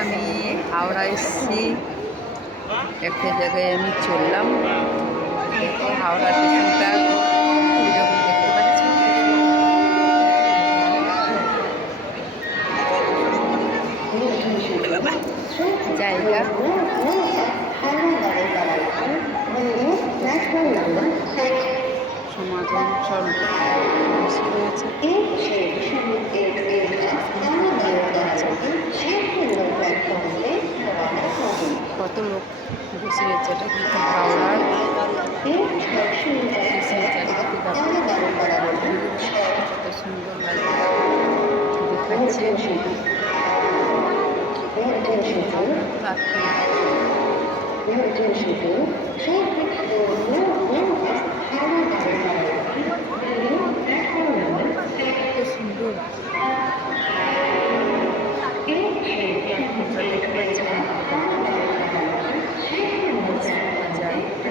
আমি হাওড়া এসেছি, একটা জায়গায় আমি চললাম। দেখো হাওড়া স্টেশনটা এরকম দেখতে পাচ্ছি। জায়গা সমাগম সব বসে রয়েছে। কত লোক বসে রয়েছে, এটা কিন্তু হাওড়ার চারিদিকে কত সুন্দর লাগে দেখাচ্ছে। সুন্দর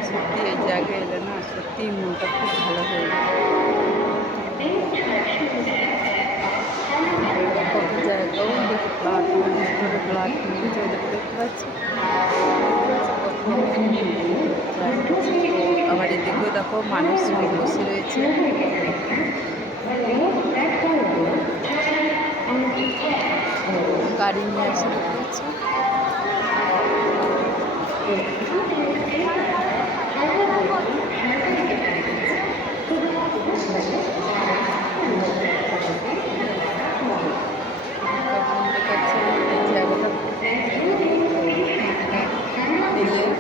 সত্যি এই জায়গায় এলে না, সত্যি মনটা খুব ভালো হয়ে যায়। কত জায়গাও দেখি প্ল্যাটফর্ম ভিতরে প্ল্যাটফর্ম দেখতে পাচ্ছি। আবার এদিকেও দেখো মানুষ বসে রয়েছে। গাড়ি নিয়ে আসে দেখতে পাচ্ছি।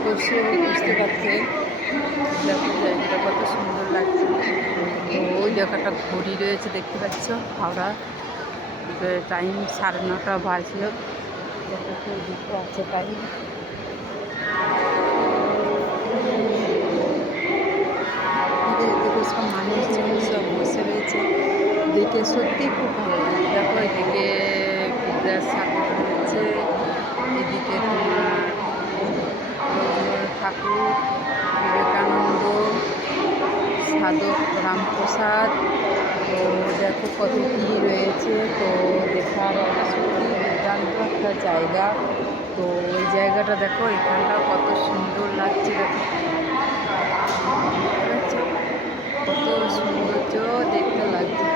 বসে বুঝতে পারছে দেখো জায়গাটা কত সুন্দর লাগছে। ওই জায়গাটা ঘড়ি রয়েছে দেখতে পাচ্ছ, হাওড়া টাইম 9:30 বাজল। দুটো আছে টাইম। সব মানুষজন সব বসে রয়েছে, দেখে সত্যি খুব ভালো লাগে। দেখো এদিকে বিদ্যাসাগর রয়েছে, এদিকে তোমার রবীন্দ্রনাথ ঠাকুর, বিবেকানন্দ, সাধক রামপ্রসাদ। তো দেখো কত কী রয়েছে, তো দেখার সত্যি দুর্দান্ত একটা জায়গা। তো ওই জায়গাটা দেখো, এখানটা কত সুন্দর লাগছে। দেখো কত সৌন্দর্য দেখতে লাগছে।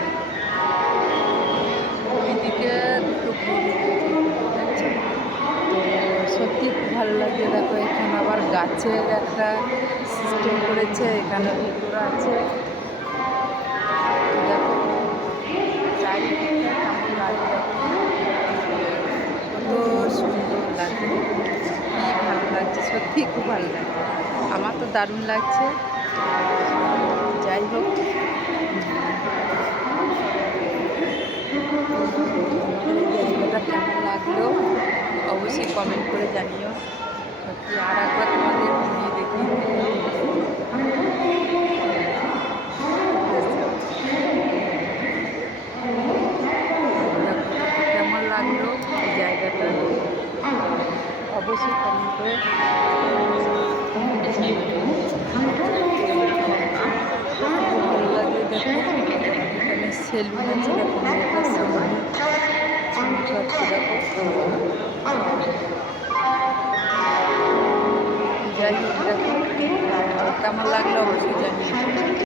ওইদিকে দুটো ঘড়ি রয়েছে, তো সত্যি খুব ভালো লাগছে। দেখো এখানে আবার গাছের একটা সিস্টেম করেছে, এখানে ভিতরে আছে। দেখো চারিদিকটা কেমন লাগে, কত সুন্দর লাগছে, কি ভালো লাগছে, সত্যি খুব ভালো লাগছে। আমার তো দারুণ লাগছে। যাই হোক, জায়গাটা কেমন লাগলো অবশ্যই কমেন্ট করে জানিও। সত্যি আর একবার তোমাদের ঘুরিয়ে দেখিয়ে কেমন লাগলো এই জায়গাটা অবশ্যই কমেন্ট করে। ভালো লাগে। দেখো এখানে সেলুন আছে, দেখো যাই হোক, দেখো কেমন লাগলো অবশ্যই জানিয়ে।